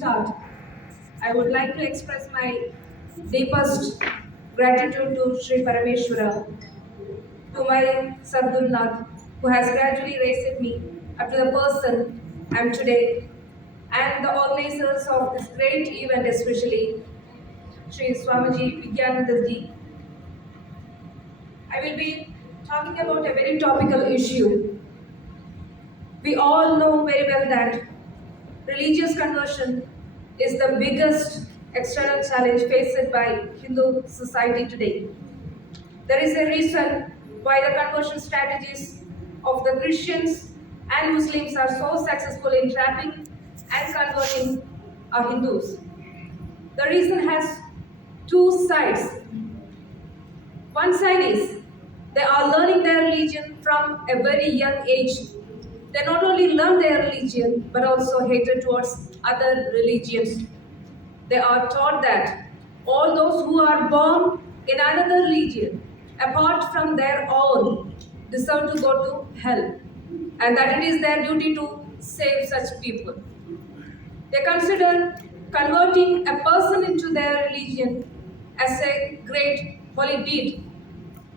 start, I would like to express my deepest gratitude to Sri Parameshwara, to my Sadgurnath, who has gradually raised me up to the person I am today, and the organizers of this great event, especially Sri Swamiji Vidyananda ji. I will be talking about a very topical issue. We all know very well that religious conversion is the biggest external challenge faced by Hindu society today. There is a reason why the conversion strategies of the Christians and Muslims are so successful in trapping and converting our Hindus. The reason has two sides. One side is they are learning their religion from a very young age. They not only learn their religion but also hatred towards other religions. They are taught that all those who are born in another religion apart from their own deserve to go to hell, and that it is their duty to save such people. They consider converting a person into their religion as a great holy deed.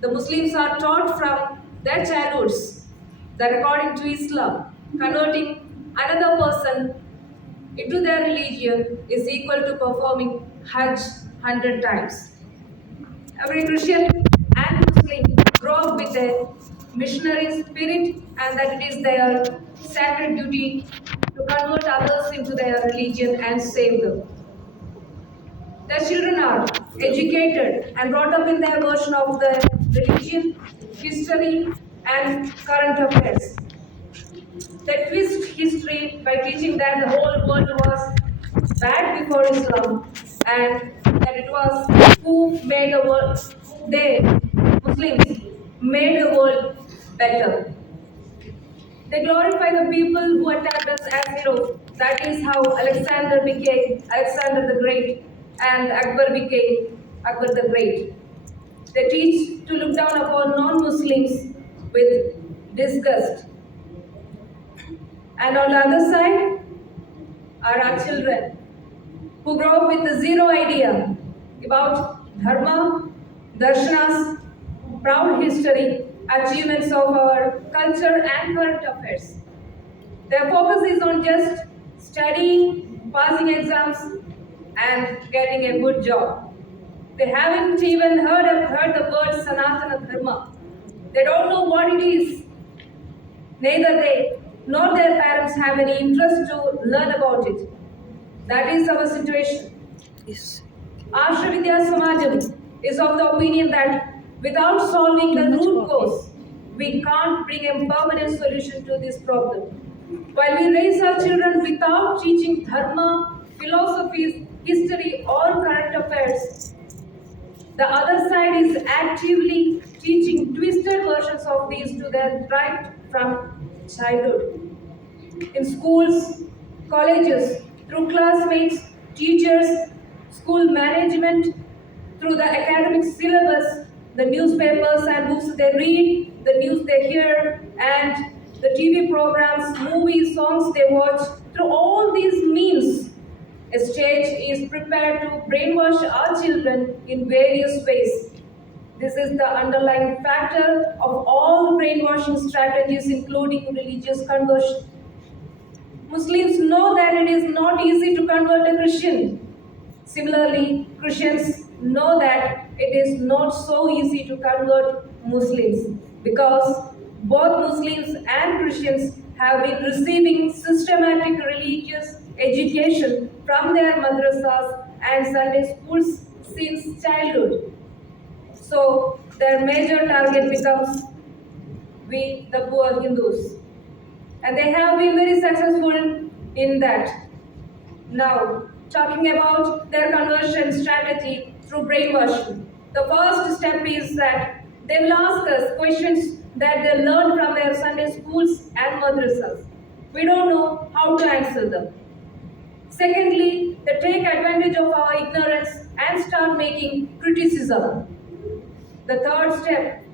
The Muslims are taught from their childhoods that according to Islam, converting another person into their religion is equal to performing Hajj 100 times. Every Christian and Muslim grow up with a missionary spirit, and that it is their sacred duty to convert others into their religion and save them. Their children are educated and brought up in their version of the religion, history, and current affairs. They twist history by teaching that the whole world was bad before Islam and that it was who made the world, they, Muslims, made the world better. They glorify the people who attacked us as heroes. That is how Alexander became Alexander the Great and Akbar became Akbar the Great. They teach to look down upon non-Muslims with disgust. And on the other side are our children who grow up with zero idea about dharma, darshanas, proud history, achievements of our culture and current affairs. Their focus is on just studying, passing exams, and getting a good job. They haven't even heard the word Sanatana Dharma. They don't know what it is. Neither they nor their parents have any interest to learn about it. That is our situation. Yes. Ashra Vidya Samajam is of the opinion that without solving the root cause, we can't bring a permanent solution to this problem. While we raise our children without teaching dharma, philosophies, history, or current affairs, the other side is actively teaching twisted versions of these to them right from childhood. In schools, colleges, through classmates, teachers, school management, through the academic syllabus, the newspapers and books they read, the news they hear, and the TV programs, movies, songs they watch, through all these means, a stage is prepared to brainwash our children in various ways. This is the underlying factor of all brainwashing strategies, including religious conversion. Muslims know that it is not easy to convert a Christian. Similarly, Christians know that it is not so easy to convert Muslims because both Muslims and Christians have been receiving systematic religious education from their madrasas and Sunday schools since childhood. So their major target becomes we, the poor Hindus. And they have been very successful in that. Now, talking about their conversion strategy through brainwashing. The first step is that they will ask us questions that they learn from their Sunday schools and madrasas. We don't know how to answer them. Secondly, they take advantage of our ignorance and start making criticism. The third step,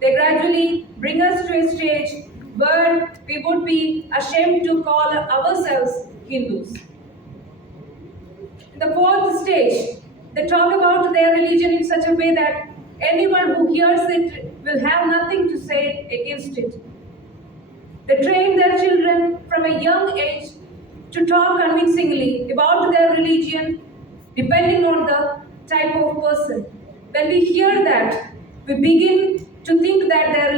they gradually bring us to a stage where we would be ashamed to call ourselves Hindus. In the fourth stage, they talk about their religion in such a way that anyone who hears it will have nothing to say against it. They train their children from a young age to talk convincingly about their religion depending on the type of person. When we hear that, we begin to think that their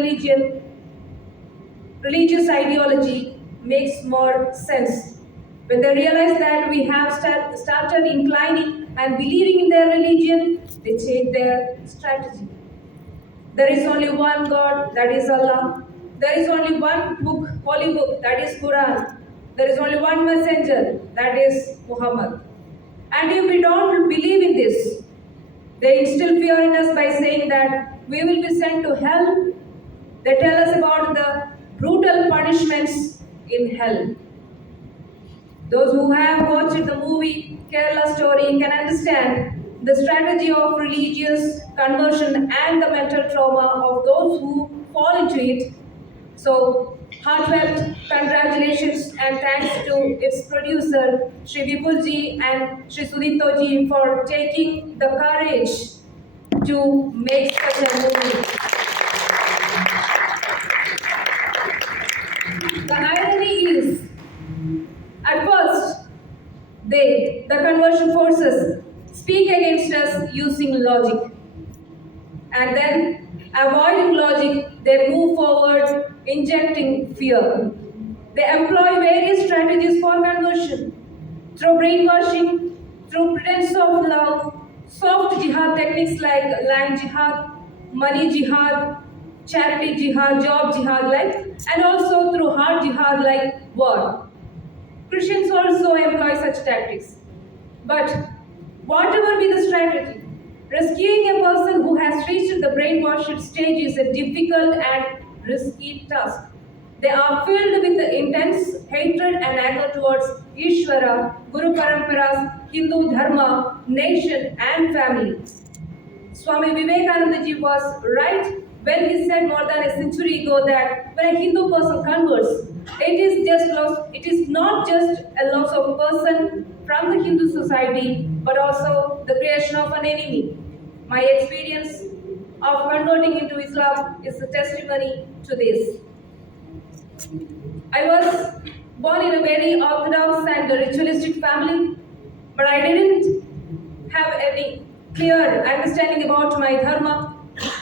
religious ideology makes more sense. When they realize that we have started inclining and believing in their religion, they change their strategy. There is only one God, that is Allah. There is only one book, holy book, that is Quran. There is only one messenger, that is Muhammad. And if we don't believe in this, they instill fear in us by saying that we will be sent to hell. They tell us about the brutal punishments in hell. Those who have watched the movie Kerala Story can understand the strategy of religious conversion and the mental trauma of those who fall into it. So, heartfelt congratulations and thanks to its producer, Shri Vipulji and Shri Sudiptoji for taking the courage to make such a movie. The irony is, at first, the conversion forces, speak against us using logic. And then, avoiding logic, they move forward, injecting fear. They employ various strategies for conversion through brainwashing, through pretense of love, soft jihad techniques like land jihad, money jihad, charity jihad, job jihad, and also through hard jihad like war. Christians also employ such tactics. But whatever be the strategy, rescuing a person who has reached the brainwashed stage is a difficult and risky task. They are filled with intense hatred and anger towards Ishvara, Guru Paramparas, Hindu Dharma, nation, and family. Swami Vivekananda ji was right when he said more than a century ago that when a Hindu person converts, it is not just a loss of a person from the Hindu society, but also the creation of an enemy. My experience of converting into Islam is a testimony to this. I was born in a very orthodox and ritualistic family, but I didn't have any clear understanding about my dharma.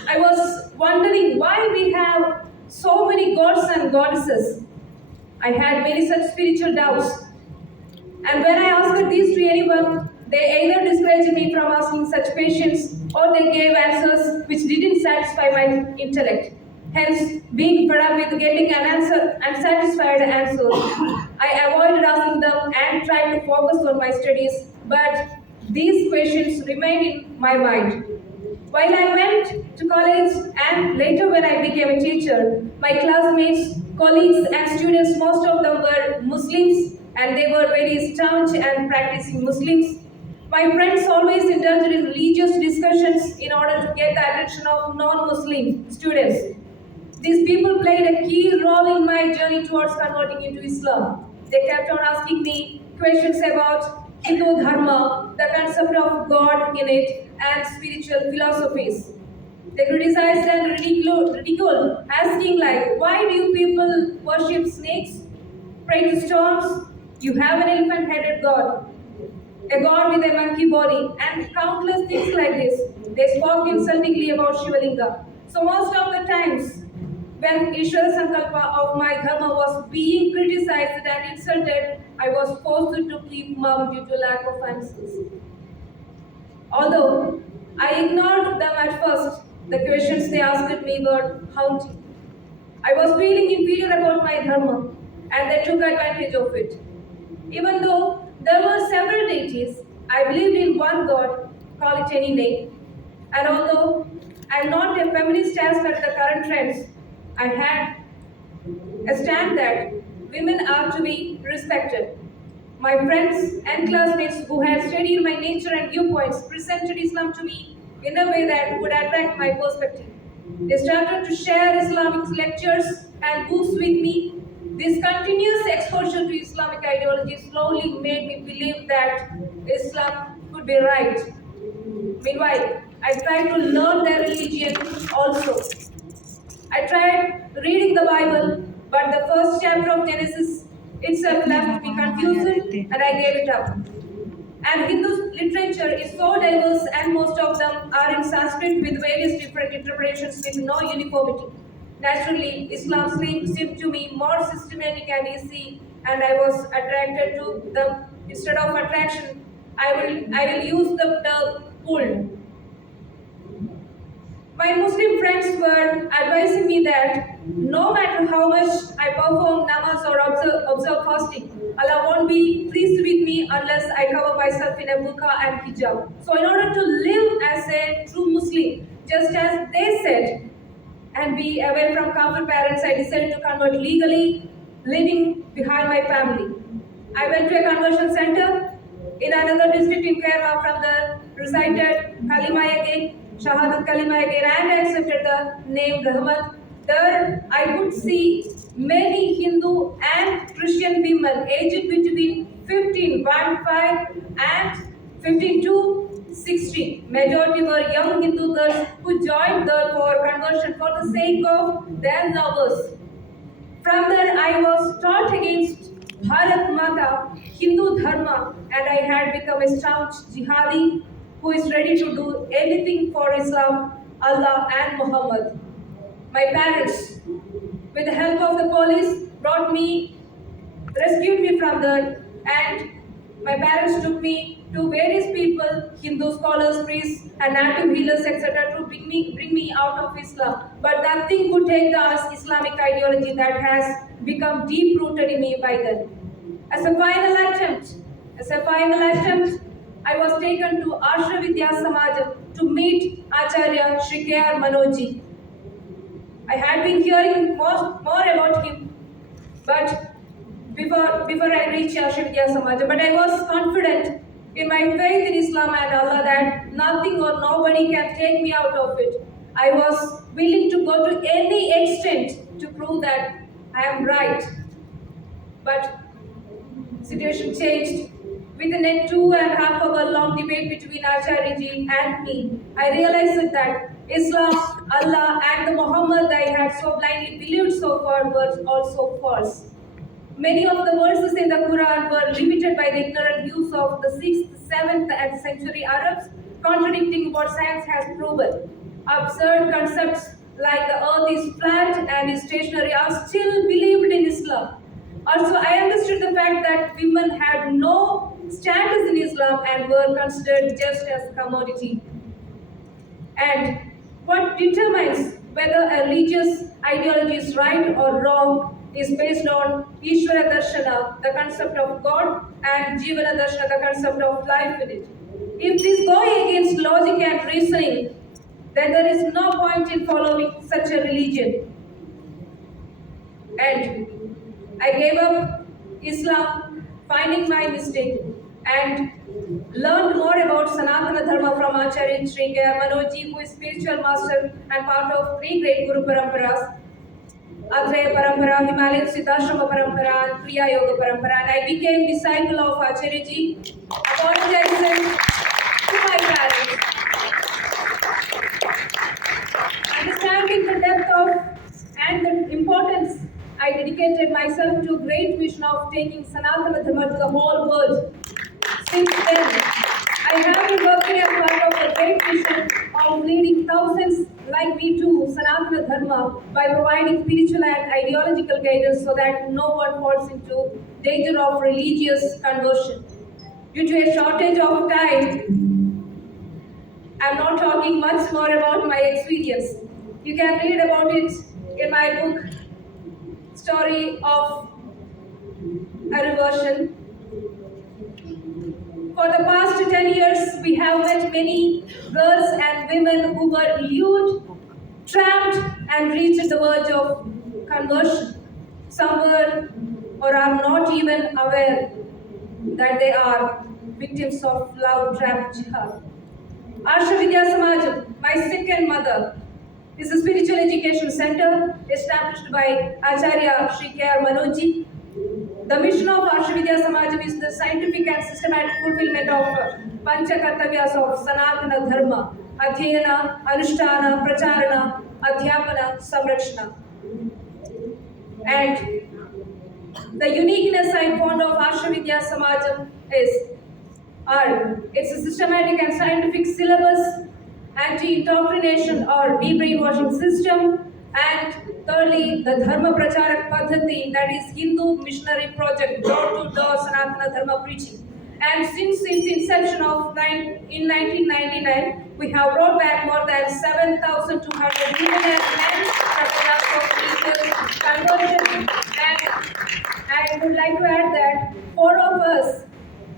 I was wondering why we have so many gods and goddesses. I had many such spiritual doubts. And when I asked these to anyone, they either discouraged me from asking such questions or they gave answers which didn't satisfy my intellect. Hence, being fed up with getting unsatisfied answers, I avoided asking them and tried to focus on my studies, but these questions remained in my mind. While I went to college and later when I became a teacher, my classmates, colleagues and students, most of them were Muslims and they were very staunch and practicing Muslims. My friends always indulged in religious discussions in order to get the attention of non-Muslim students. These people played a key role in my journey towards converting into Islam. They kept on asking me questions about Hindu Dharma, the concept of God in it, and spiritual philosophies. They criticized and ridiculed, asking like, why do you people worship snakes, pray to storms? You have an elephant-headed God, a God with a monkey body, and countless things like this. They spoke insultingly about Shivalinga. So most of the times, when Ishwara Sankalpa of my dharma was being criticized and insulted, I was forced to keep mum due to lack of answers. Although I ignored them at first, the questions they asked me were haunting. I was feeling inferior about my dharma, and they took advantage of it. Even though there were several deities, I believed in one God, call it any name. And although I am not a feminist as per the current trends, I had a stand that women are to be respected. My friends and classmates who had studied my nature and viewpoints presented Islam to me in a way that would attract my perspective. They started to share Islamic lectures and books with me. This continuous exposure to Islamic ideology slowly made me believe that Islam could be right. Meanwhile, I tried to learn their religion also. I tried reading the Bible, but the first chapter of Genesis itself left me confused and I gave it up. And Hindu literature is so diverse, and most of them are in Sanskrit with various different interpretations with no uniformity. Naturally, Islam seemed to me more systematic and easy, and I was attracted to them. Instead of attraction, I will use the term pulled. My Muslim friends were advising me that no matter how much I perform namaz or observe fasting, Allah won't be pleased with me unless I cover myself in a burqa and hijab. So, in order to live as a true Muslim, just as they said, and be away from kafir parents, I decided to convert legally, living behind my family. I went to a conversion center in another district in Kerala. From the recited Kalima again, Shahadat Kalima again, and accepted the name Rahmat. There I could see many Hindu and Christian women aged between 15 and 15 to 16. Majority were young Hindu girls who joined there for conversion for the sake of their lovers. From there, I was taught against Bharat Mata, Hindu Dharma, and I had become a staunch jihadi who is ready to do anything for Islam, Allah, and Muhammad. My parents, with the help of the police, rescued me from there, and my parents took me to various people, Hindu scholars, priests, and native healers, etc., to bring me out of Islam. But nothing could take the Islamic ideology that has become deep rooted in me by then. As a final attempt, I was taken to Ashra Vidya Samajam to meet Acharya Shri K.R. Manoji. I had been hearing more about him, but before I reached Ashra Vidya Samajam, but I was confident in my faith in Islam and Allah that nothing or nobody can take me out of it. I was willing to go to any extent to prove that I am right. But situation changed. Within a 2.5 hour long debate between Acharyaji and me, I realized that Islam, Allah, and the Muhammad I had so blindly believed so far were also false. Many of the verses in the Quran were limited by the ignorant views of the 6th, 7th, and century Arabs, contradicting what science has proven. Absurd concepts like the earth is flat and is stationary are still believed in Islam. Also, I understood the fact that women had no status in Islam and were considered just as commodity. And what determines whether a religious ideology is right or wrong is based on Ishvara Darshana, the concept of God, and Jivana Darshana, the concept of life in it. If this goes against logic and reasoning, then there is no point in following such a religion. And I gave up Islam, finding my mistake, and learned more about Sanatana Dharma from Acharya Shri K.R. Manoji, who is spiritual master and part of 3 great Guru Paramparas, Adreya Parampara, Himalayan Siddhashrama Parampara, and Kriya Yoga Parampara. And I became disciple of Acharyaji, apologizing to my parents. Understanding the depth of and the importance, I dedicated myself to a great vision of taking Sanatana Dharma to the whole world. Since then, I have been working as part of the great mission of leading thousands like me to Sanatana Dharma by providing spiritual and ideological guidance so that no one falls into danger of religious conversion. Due to a shortage of time, I'm not talking much more about my experience. You can read about it in my book, Story of a Reversion. For the past 10 years, we have met many girls and women who were lured, trapped, and reached the verge of conversion. Some were or are not even aware that they are victims of love-trapped jihad. Ashra Vidya Samajam, my second mother, is a spiritual education center established by Acharya Shri K.R. Manoji. The mission of Ashvidya Samajam is the scientific and systematic fulfillment of Pancha Kartavyas of Sanatana Dharma, Adhyayana, Anushtana, Pracharana, Adhyapana, Samrakshana. And the uniqueness I found of Ashvidya Samajam is it's a systematic and scientific syllabus, anti-indoctrination or de-brainwashing system, and thirdly, the Dharma Pracharak Padhati, that is Hindu missionary project, door-to-door Sanatana Dharma preaching. And since its inception in 1999, we have brought back more than 7,200 women and men from the conversion. And I would like to add that 4 of us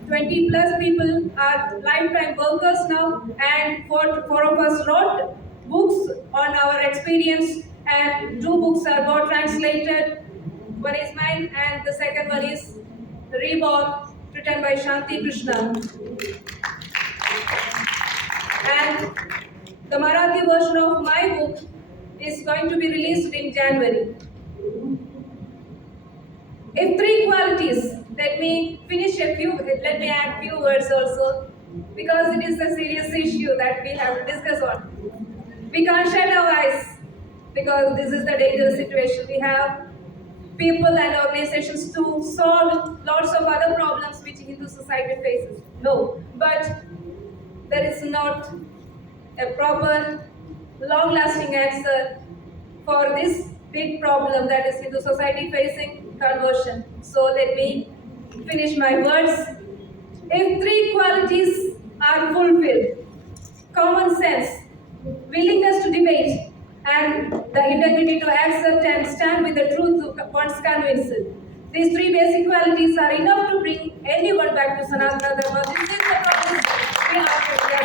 20 plus people are lifetime workers now, and four of us wrote books on our experience, and 2 books are got translated. One is mine, and the second one is Reborn, written by Shanti Krishna. And the Marathi version of my book is going to be released in January. If 3 qualities, let me add few words also, because it is a serious issue that we have to discuss on. We can't shut our eyes, because this is the dangerous situation. We have people and organizations to solve lots of other problems which Hindu society faces. No, but there is not a proper, long-lasting answer for this big problem that is Hindu society facing, conversion. So let me finish my words. If 3 qualities are fulfilled: common sense, willingness to debate, and the integrity to accept and stand with the truth once convinced. These 3 basic qualities are enough to bring anyone back to Sanatana Dharma. This is the promise we have to get.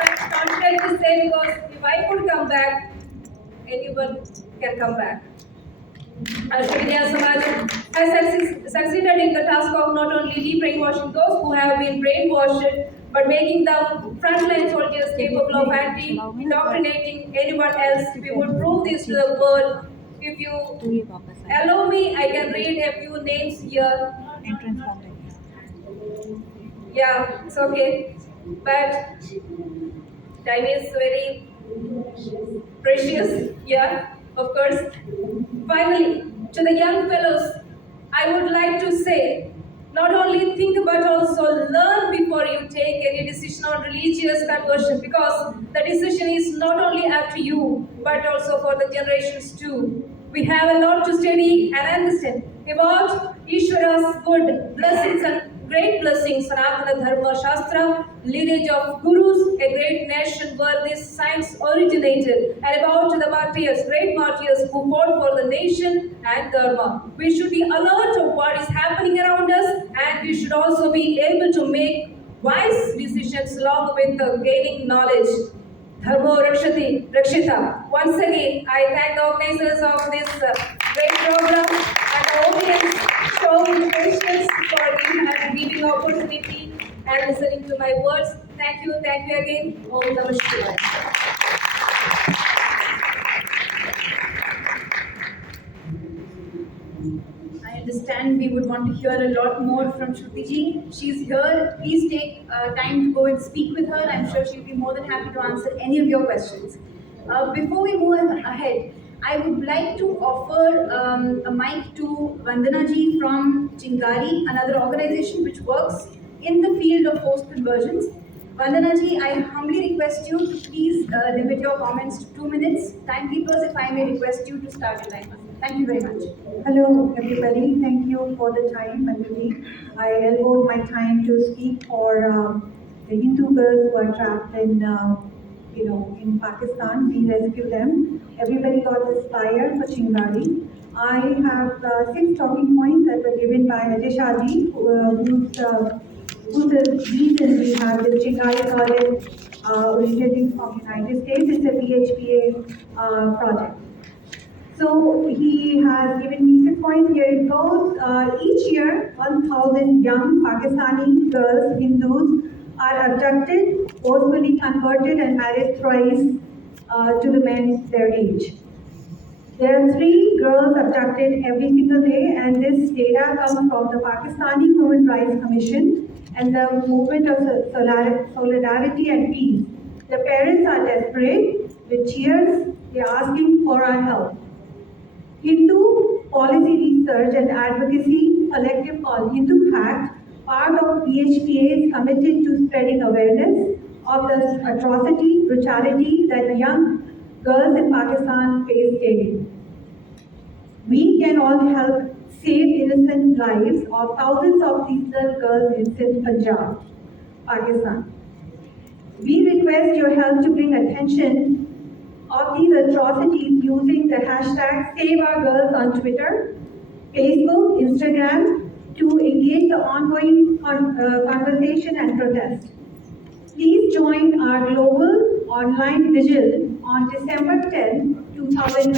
I'm confident to say, because if I could come back, anyone can come back. Ashvidya Samajam has succeeded in the task of not only de-brainwashing those who have been brainwashed, but making them frontline soldiers capable of anti-indoctrinating anyone else. We would prove this to the world. If you allow me, I can read a few names here. Yeah, it's okay. But time is very precious. Yeah, of course. Finally, to the young fellows, I would like to say, not only think but also learn before you take any decision on religious conversion, because the decision is not only up to you but also for the generations too. We have a lot to study and understand about Ishvara's good blessings and great blessings, Sanatana Dharma Shastra, lineage of gurus, a great nation where this science originated, and about the martyrs, great martyrs who fought for the nation and Dharma. We should be alert of what is happening around us, and we should also be able to make wise decisions along with gaining knowledge. Dharmo Rakshati Rakshita. Once again, I thank the organizers of this great program and the audience showing patience for giving opportunity and listening to my words. Thank you again. Om Namah Shivaya. I understand we would want to hear a lot more from Shruti ji. She's here. Please take time to go and speak with her. I'm sure she'll be more than happy to answer any of your questions. Before we move ahead, I would like to offer a mic to Vandana ji from Chingari, another organization which works in the field of post conversions. Vandana ji, I humbly request you to please limit your comments to 2 minutes. Timekeepers, if I may request you to start your timer. Thank you very much. Hello, everybody. Thank you for the time, Manjuji. I elbowed my time to speak for the Hindu girls who are trapped in Pakistan. We rescued them. Everybody got inspired for Chingari. I have 6 talking points that were given by Ajay Shahji, who's the reason we have this Chingari project originating from United States. It's a BHPA project. So he has given me 6 points. Here it goes. Each year, 1,000 young Pakistani girls, Hindus, are abducted, forcefully converted, and married thrice to the men their age. There are 3 girls abducted every single day, and this data comes from the Pakistani Human Rights Commission and the Movement of Solidarity and Peace. The parents are desperate. With tears, they are asking for our help. Hindu Policy Research and Advocacy collective called Hindu Pact, part of BHPA, is committed to spreading awareness of the atrocity, brutality that young girls in Pakistan face daily. We can all help save innocent lives of thousands of these little girls in Sindh, Punjab, Pakistan. We request your help to bring attention of these atrocities using the hashtag #SaveOurGirls on Twitter, Facebook, Instagram to engage the ongoing conversation and protest. Please join our global online vigil on December 10, 2020.